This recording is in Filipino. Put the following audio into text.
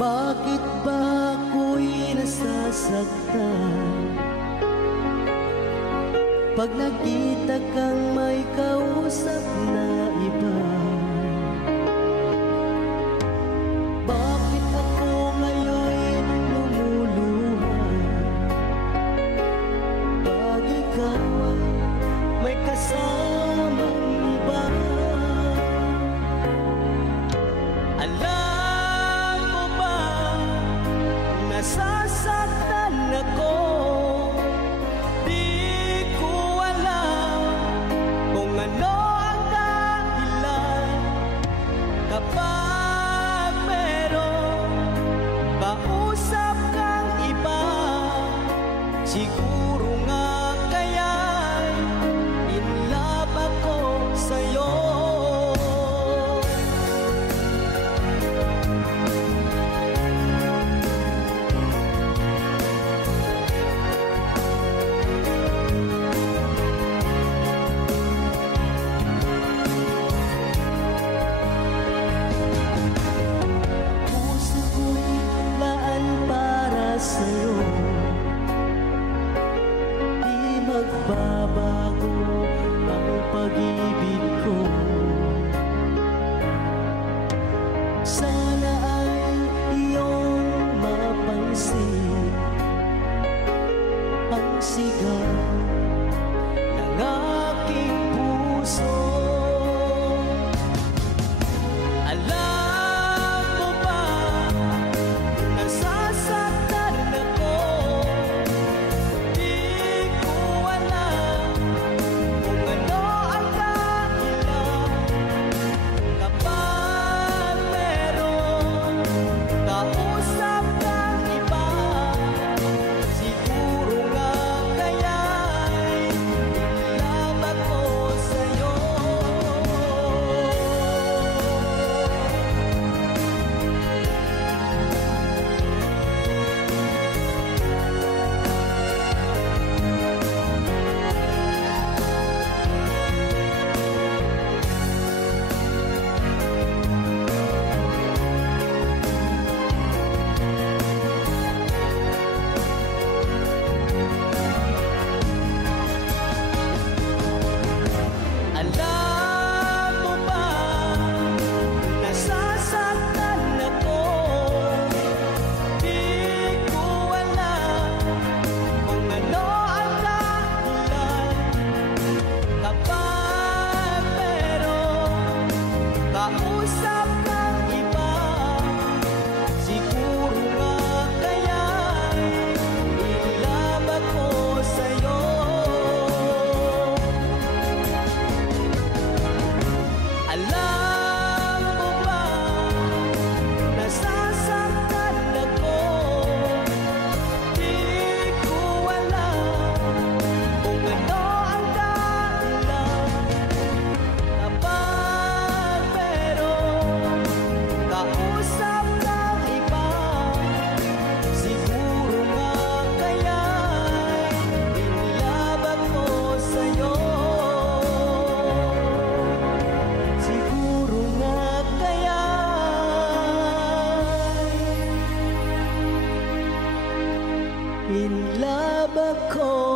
Bakit ba ako'y nasasaktan pag nakita kang may kausap na iba? Bakit ako ngayon lumuluha pag ikaw ay may kasamang iba? Alam mo ba, nasasaktan ako. Di ko alam kung ano ang dahilan kapag meron kausap kang iba. Siguro nga kaya'y in love ako sa'yo. Sa'yo, di magbabago ang pag-ibig ko. Sana ay iyong mapansin ang sigaw ng aking puso. Alam mo ba, nasasaktan ako. Di ko alam kung ano ang dahilan kapag meron kausap kang iba. Siguro nga kaya'y in love ako sa'yo. Alam mo ba, nasasaktan ako. Di ko alam kung ano ang dahilan kapag meron kausap kang iba. Siguro nga kaya'y in love ako sa'yo. Alam mo ba, nasasaktan ako. Di ko alam kung ano ang dahilan kapag meron kausap kang iba. Siguro nga kaya'y in love ako sa'yo. Siguro nga kaya'y in love ako